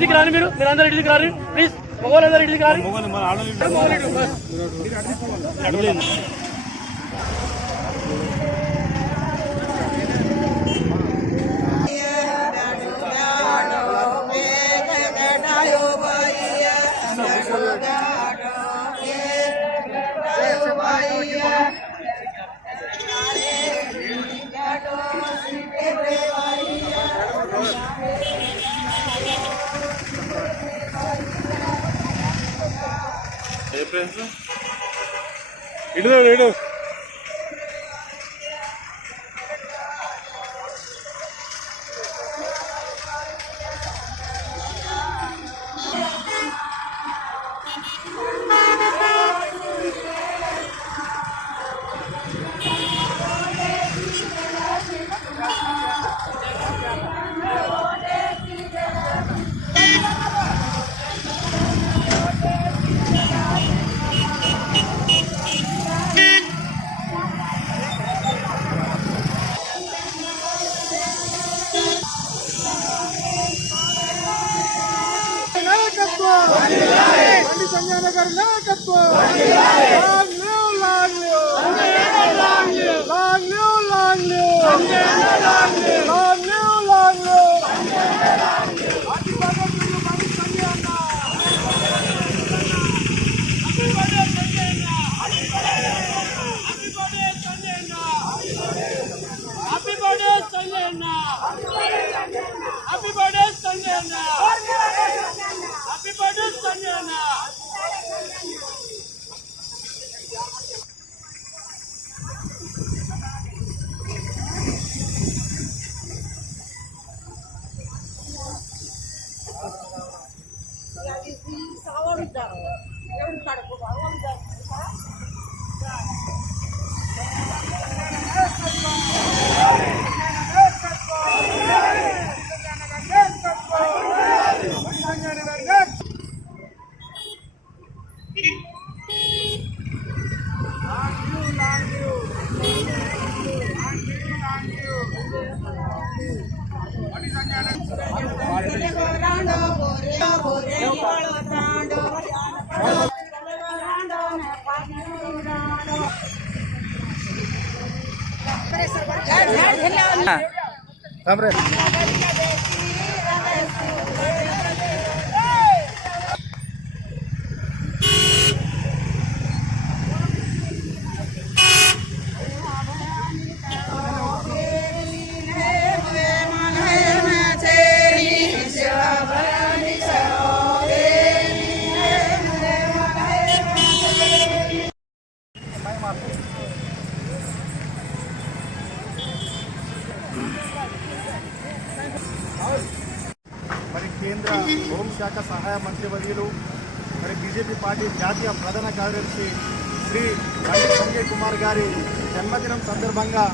ఇంటికి రాని మీరు అందరూ ఇంటికి రాని ప్లీజ్ మగవాళ్ళందరూ ఇంటికి రాని ఇడు బండి సంజయ్ నగర్ నాయకత్వం మరి కేంద్ర హోంశాఖ సహాయ మంత్రివర్యులు మరి బీజేపీ పార్టీ జాతీయ ప్రధాన కార్యదర్శి శ్రీ బండి సంజయ్ కుమార్ గారి జన్మదినం సందర్భంగా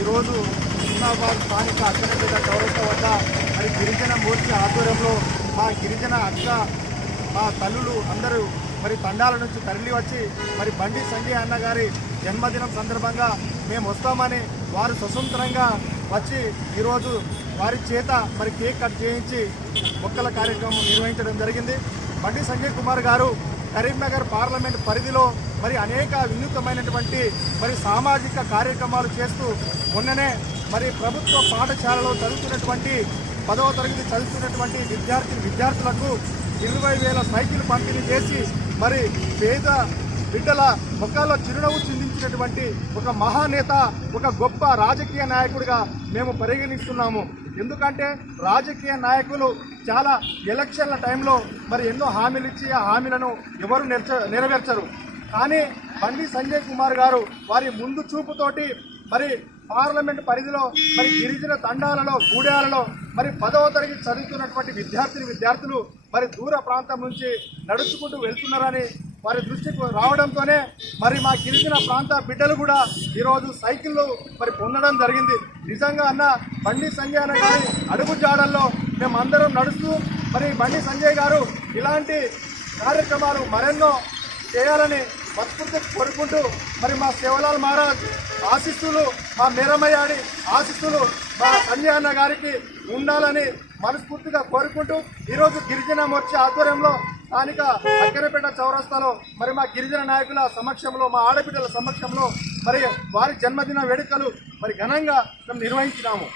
ఈరోజు హుస్నాబాద్ స్థానిక అక్కనపేట చౌరస్తా వద్ద మరి గిరిజన మోర్చా ఆధ్వర్యంలో మా గిరిజన అక్క మా తల్లులు అందరూ మరి తండాల నుంచి తరలి వచ్చి మరి బండి సంజయ్ అన్న గారి జన్మదినం సందర్భంగా మేము వస్తామని వారు స్వతంత్రంగా వచ్చి ఈరోజు వారి చేత మరి కేక్ కట్ చేయించి మొక్కల కార్యక్రమం నిర్వహించడం జరిగింది. బండి సంజయ్ కుమార్ గారు కరీంనగర్ పార్లమెంట్ పరిధిలో మరి అనేక వినూత్నమైనటువంటి మరి సామాజిక కార్యక్రమాలు చేస్తూ మొన్ననే మరి ప్రభుత్వ పాఠశాలలో చదువుతున్నటువంటి 10వ తరగతి చదువుతున్నటువంటి విద్యార్థులకు 20,000 సైకిల్ పంపిణీ చేసి మరి పేద బిడ్డల ముఖాల్లో చిరునవ్వు చిందించినటువంటి ఒక మహానేత, ఒక గొప్ప రాజకీయ నాయకుడిగా మేము పరిగణిస్తున్నాము. ఎందుకంటే రాజకీయ నాయకులు చాలా ఎలక్షన్ల టైంలో మరి ఎన్నో హామీలు ఇచ్చి ఆ హామీలను ఎవరు నెరవేర్చరు. కానీ బండి సంజయ్ కుమార్ గారు వారి ముందు చూపుతోటి మరి పార్లమెంట్ పరిధిలో మరి గిరిజన తండాలలో గూడాలలో మరి 10వ తరగతి చదువుతున్నటువంటి విద్యార్థులు మరి దూర ప్రాంతం నుంచి నడుచుకుంటూ వెళ్తున్నారని వారి దృష్టికి రావడంతోనే మరి మా గిరిజన ప్రాంత బిడ్డలు కూడా ఈరోజు సైకిళ్ళు మరి పొందడం జరిగింది. నిజంగా అన్న బండి సంజయ్ అన్న గారి అడుగు జాడల్లో మేమందరం నడుస్తూ మరి బండి సంజయ్ గారు ఇలాంటి కార్యక్రమాలు మరెన్నో చేయాలని మనస్ఫూర్తి కోరుకుంటూ మరి మా సేవలాల్ మహారాజ్ ఆశీస్సులు, మా మేరమయ్యాడి ఆశీస్సులు మా సంజయ్ అన్న గారికి ఉండాలని మనస్ఫూర్తిగా కోరుకుంటూ ఈరోజు గిరిజన మోర్చా ఆధ్వర్యంలో స్థానిక అక్కరపేట చౌరస్తాలో మరి మా గిరిజన నాయకుల సమక్షంలో మా ఆడబిడ్డల సమక్షంలో మరి వారి జన్మదిన వేడుకలు మరి ఘనంగా మేము నిర్వహించినాము.